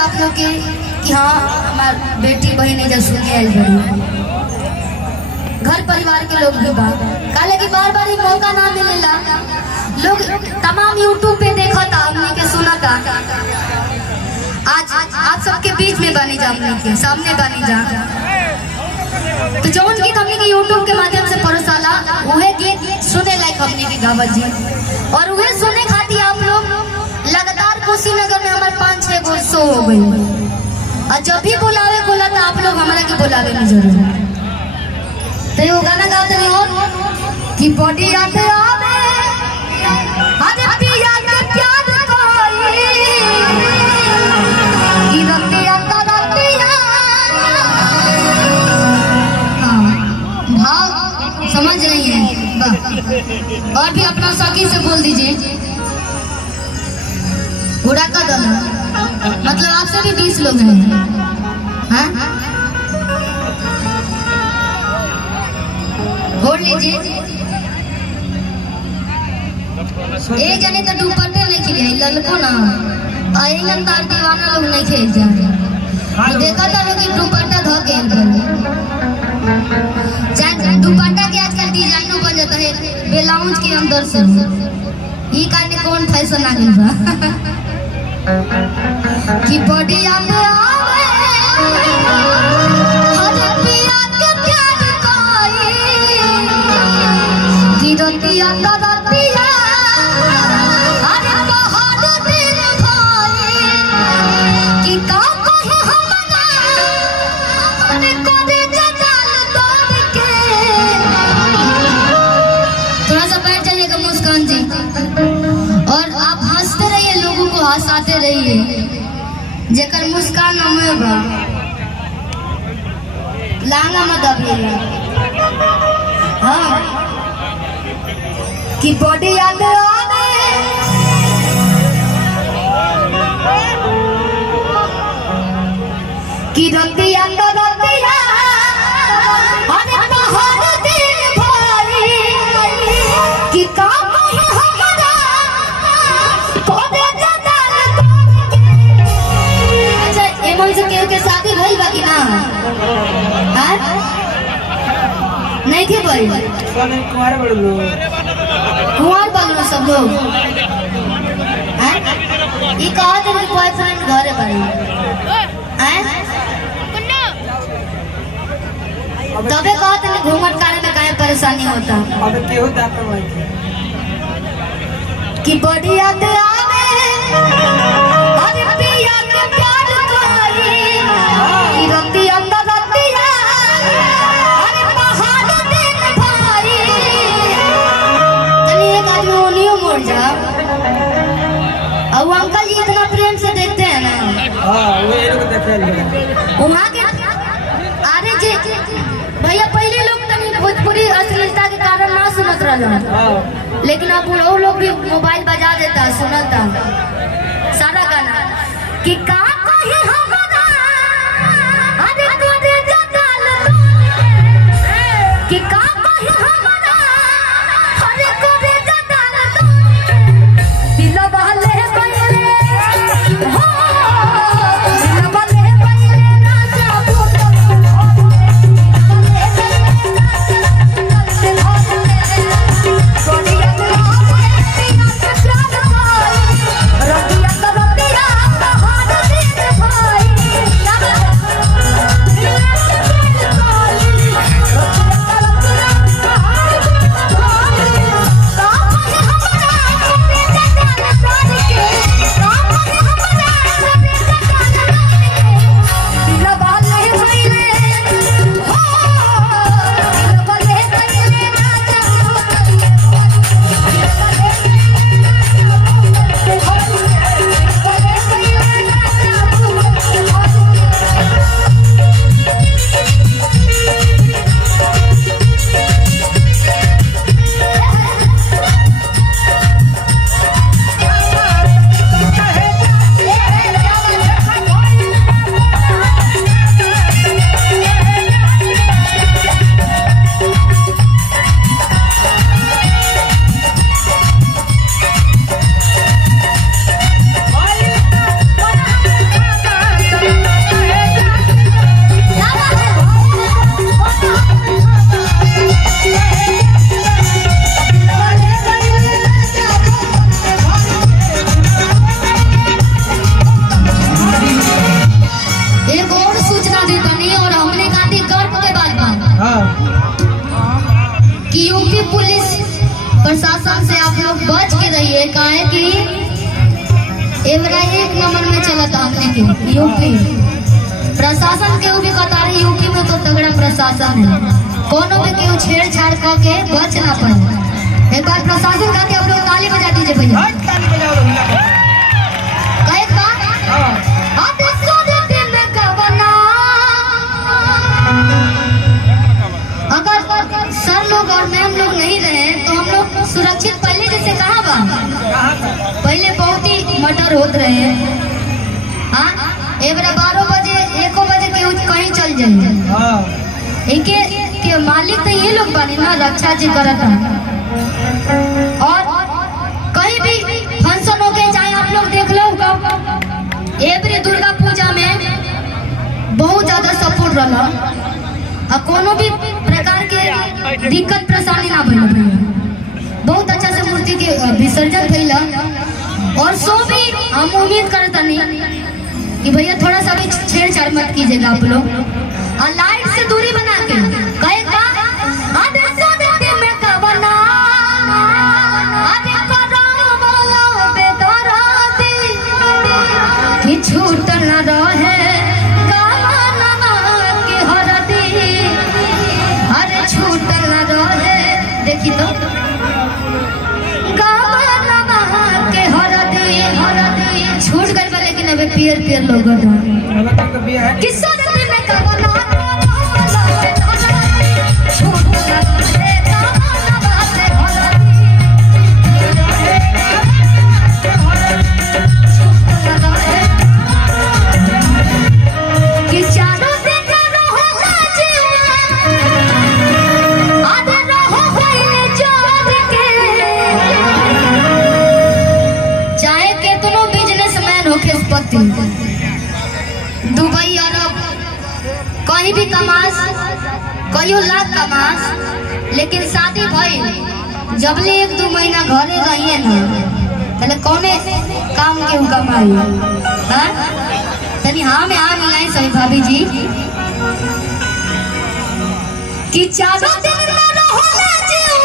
आप लोग के कि हाँ हमार बेटी बहन जब सुने आई बड़ी घर परिवार के लोग भी बात काले की बार बार मौका ना मिलेला। लोग तमाम यूट्यूब पे देखा था हमने के सुना था। आज आप सबके बीच में बनी जा, हमने के सामने बनी जा। तो जौन गीत हमने के यूट्यूब के माध्यम से परोसाला वह गीत सुने लायक हमने की गावत जी और वह सुने खाती आप लोग लगातार कुशीनगर में हमारे 5-6 गो शो हो गई और जब भी बुलावे बोला था आप लोग हमारा की बुलावे नहीं जरूर। तो ये गाना गाते नहीं हो कि बॉडी याद आवे अरे पिया के प्यार कोई कि रतिया का रतिया। हाँ भाव समझ रही है और भी अपना सखी से बोल दीजिए उड़ा का दला मतलब आपसे भी 20 लोग हैं। हाँ बोल लीजिए एक जने तो दुपट्टे नहीं खिले ललको ना आइलन तार दीवाना लोग नहीं खेल जा देखा था लोग दुपट्टा धो के दुपट्टा के आजकल डिजाइन बन जाता है ब्लाउज के अंदर से ये काने कौन फैशन आ गई बा कि बॉडी याद आवे हरे पिया के प्यार कोई कि रतिया का रतिया अरे पहाड़ दिल भाई कि का कहे हमरा अरे कोदे जजाल तोड़ के। थोड़ा सा बैठ जाइएगा मुस्कान जी और आप हंसते रहिए लोगों को हंसाते रहिए जेकर मुस्कान हमें बा लांगा मत दबिएगा। हाँ कि बॉडी याद आवे कि रतिया का रतिया अरे पहाड़ दिल भाई कि का कहे हमरा कोदे जजाल तोड़ के। अच्छा एमन से केहू के शादी भइल बा कि ना? हां नहीं के भइल कुंवार बड़लो सब लोग हैं ये कहा थे मेरे बॉयफ्रेंड घरे पर हैं तबे कहा थे घूंघट काटे में काहे परेशानी होता अब के होता तो कि बॉडी याद आवे अरे पिया के प्यार कोई कि रतिया का रतिया अरे पहाड़ दिल भाई चलिए एक आदमी ओनियो मोड़ जा और अंकल जी इतना प्रेम से देखते हैं ना। हां वो ये लोग देखे वहां के अरे जी भैया पहले लोग तनी भोजपुरी अश्लीलता के कारण ना सुनत रहा लेकिन अब वो लोग भी मोबाइल बजा देता सुनता सारा गाना कि का कहे हमरा अरे कोदे जजाल कि का कहे हमरा अरे कोदे जजाल दिल वाले बइले हो दिल वाले बइले ना जाबू रतिया का रतिया के यूपी प्रशासन के भी बता रही, यूपी में तो तगड़ा प्रशासन है, कोनो भी केहू छेड़छाड़ करके बच ना पाए। एक बार प्रशासन खाते आप लोग ताली बजा दीजिए भैया। ताली बजाओ लो हिला के। एक बार हाँ आप सोचते में गवना, अगर सर लोग और मैम लोग नहीं रहे तो हम लोग सुरक्षित पहले जैसे कहाँ बा, कहाँ से? पहले बहुत ही मर्डर होते रहे। हाँ एक बार 12 बजे 1 बजे केहू कहीं चल जाए, हाँ इनके के मालिक तो ये लोग बने ना, रक्षा जी करता। और कहीं भी फंक्शन हो के जाए आप लोग देख लो, एवरी दुर्गा पूजा में बहुत ज्यादा सपोर्ट रहा, और कोनो भी प्रकार के दिक्कत परेशानी ना भइल, बहुत अच्छा से मूर्ति के विसर्जन भइल। और सो भी हम उम्मीद करता नहीं कि भैया थोड़ा सा भी छेड़छाड़ मत कीजिएगा आप लोग, और लाइट से दूरी बना के कहेगा आधे सोने में कवना आधे करामो बेदराती कि छूट न रहे कवना के हरदी, अरे छूट न रहे, देखी तो कवना के हरदी हरदी छूट गई, लेकिन अबे पियर पियर लोग अगर तक तो बिया है। किस्सा में कवना छूट न रहे कवना से हरदी, छूट न रहे कि चारों दिन रहो जीवा, आधे रहो भइले जोर के, चाहे केतनो बिजनेसमैन हो खेसपति, दुबई अरब कहीं भी कमास, कईयो लाख कमास, लेकिन शादी भइल जबले 1-2 महीना घरे रहिए ना, पहले कौने काम के कमाई। हाँ तनी हाँ में हाँ मिलाई सही भाभी जी कि चारों दिन में रहो ना जीवा